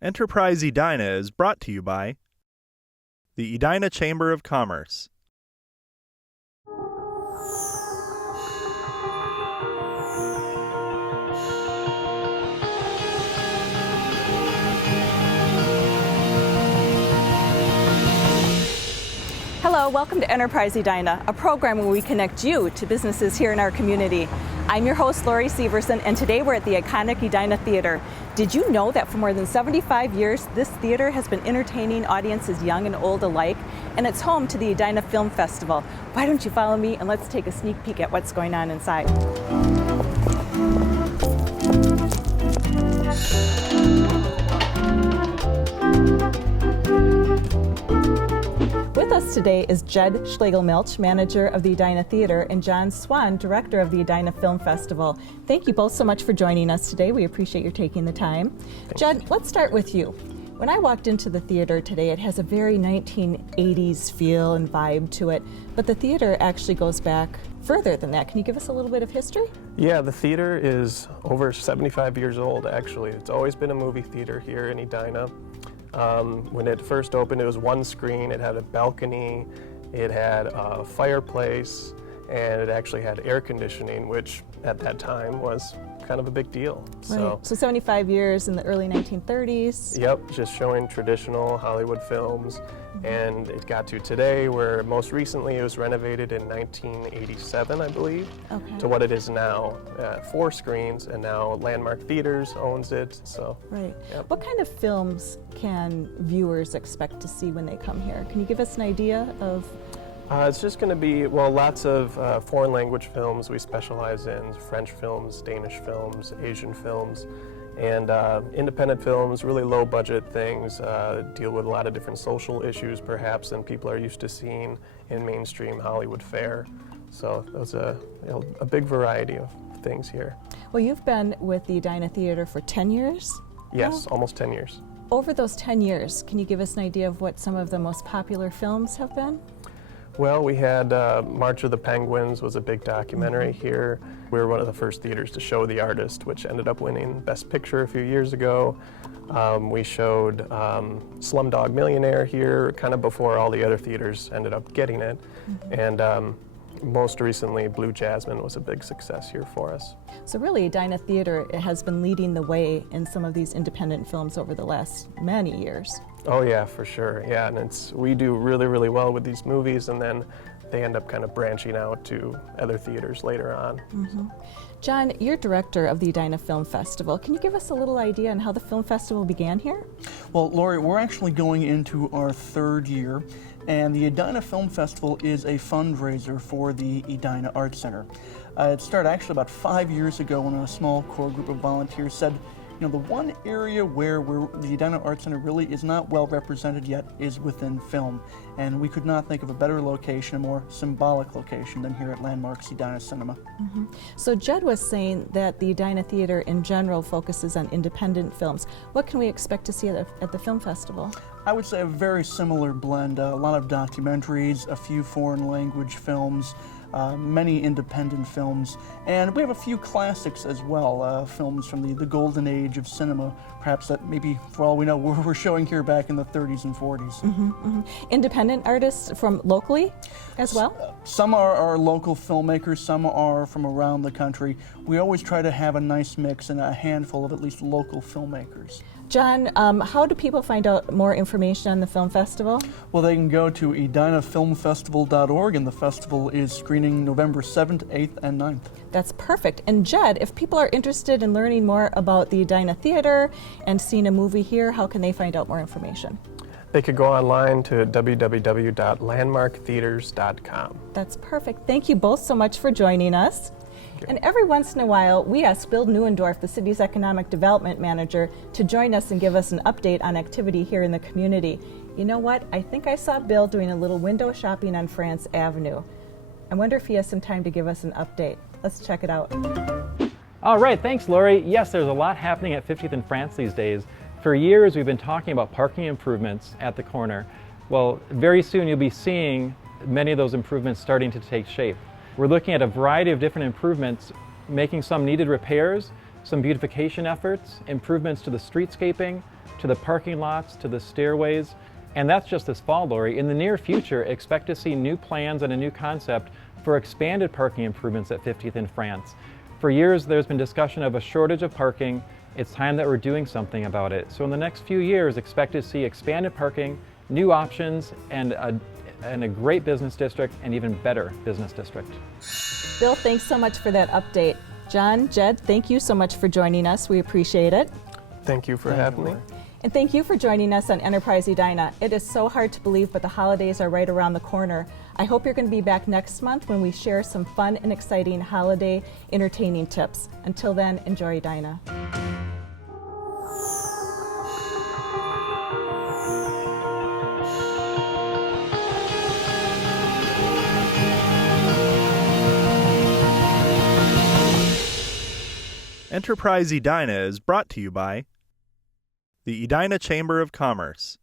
Enterprise Edina is brought to you by the Edina Chamber of Commerce. Hello, welcome to Enterprise Edina, a program where we connect you to businesses here in our community. I'm your host, Lori Severson, and today we're at the iconic Edina Theater. Did you know that for more than 75 years, this theater has been entertaining audiences young and old alike, and it's home to the Edina Film Festival. Why don't you follow me and let's take a sneak peek at what's going on inside. With us today is Jed Schlegelmilch, manager of the Edina Theater, and John Swon, director of the Edina Film Festival. Thank you both so much for joining us today. We appreciate your taking the time. Thanks. Jed, let's start with you. When I walked into the theater today, it has a very 1980s feel and vibe to it, but the theater actually goes back further than that. Can you give us a little bit of history? Yeah, the theater is over 75 years old, actually. It's always been a movie theater here in Edina. When it first opened, it was one screen. It had a balcony, it had a fireplace, and it actually had air conditioning, which at that time was kind of a big deal. Right. So 75 years in the early 1930s. Yep, just showing traditional Hollywood films. And it got to today, where most recently it was renovated in 1987, I believe, to what it is now. 4 screens, and now Landmark Theaters owns it. So, right. Yep. What kind of films can viewers expect to see when they come here? Can you give us an idea of? It's just going to be, well, lots of foreign language films we specialize in, French films, Danish films, Asian films, and independent films, really low budget things, deal with a lot of different social issues perhaps than people are used to seeing in mainstream Hollywood fare. So there's a big variety of things here. Well, you've been with the Edina Theater for 10 years? Yes, almost 10 years. Over those 10 years, can you give us an idea of what some of the most popular films have been? Well, we had March of the Penguins was a big documentary here. We were one of the first theaters to show The Artist, which ended up winning Best Picture a few years ago. We showed Slumdog Millionaire here, kind of before all the other theaters ended up getting it. And most recently, Blue Jasmine was a big success here for us. So really, Edina Theater has been leading the way in some of these independent films over the last many years. Oh yeah, for sure. Yeah, and we do really, really well with these movies, and then they end up kind of branching out to other theaters later on. John, you're director of the Edina Film Festival. Can you give us a little idea on how the film festival began here? Well, Lori, we're actually going into our 3rd year, and the Edina Film Festival is a fundraiser for the Edina Art Center. It started actually about 5 years ago when a small core group of volunteers said, you know, the one area where the Edina Art Center really is not well represented yet is within film. And we could not think of a better location, a more symbolic location than here at Landmark's Edina Cinema. So Jed was saying that the Edina Theater in general focuses on independent films. What can we expect to see at the film festival? I would say a very similar blend, a lot of documentaries, a few foreign language films, many independent films, and we have a few classics as well, films from the golden age of cinema, perhaps that maybe, for all we know, we're showing here back in the 30s and 40s. Independent artists from locally as well? Some are local filmmakers, some are from around the country. We always try to have a nice mix and a handful of at least local filmmakers. John, how do people find out more information on the film festival? Well, they can go to edinafilmfestival.org, and the festival is screening November 7th, 8th, and 9th. That's perfect. And Jed, if people are interested in learning more about the Edina Theater and seeing a movie here, how can they find out more information? They could go online to www.landmarktheaters.com. That's perfect. Thank you both so much for joining us. And every once in a while, we ask Bill Neuendorf, the city's economic development manager, to join us and give us an update on activity here in the community. You know what? I think I saw Bill doing a little window shopping on France Avenue. I wonder if he has some time to give us an update. Let's check it out. All right, thanks, Lori. Yes, there's a lot happening at 50th and France these days. For years, we've been talking about parking improvements at the corner. Well, very soon you'll be seeing many of those improvements starting to take shape. We're looking at a variety of different improvements, making some needed repairs, some beautification efforts, improvements to the streetscaping, to the parking lots, to the stairways. And that's just this fall, Lori. In the near future, expect to see new plans and a new concept for expanded parking improvements at 50th and France. For years, there's been discussion of a shortage of parking. It's time that we're doing something about it. So in the next few years, expect to see expanded parking, new options, and a great business district, and even better business district. Bill, thanks so much for that update. John, Jed, thank you so much for joining us. We appreciate it. Thank you for having me. And thank you for joining us on Enterprise Edina. It is so hard to believe, but the holidays are right around the corner. I hope you're going to be back next month when we share some fun and exciting holiday entertaining tips. Until then, enjoy Edina. Enterprise Edina is brought to you by the Edina Chamber of Commerce.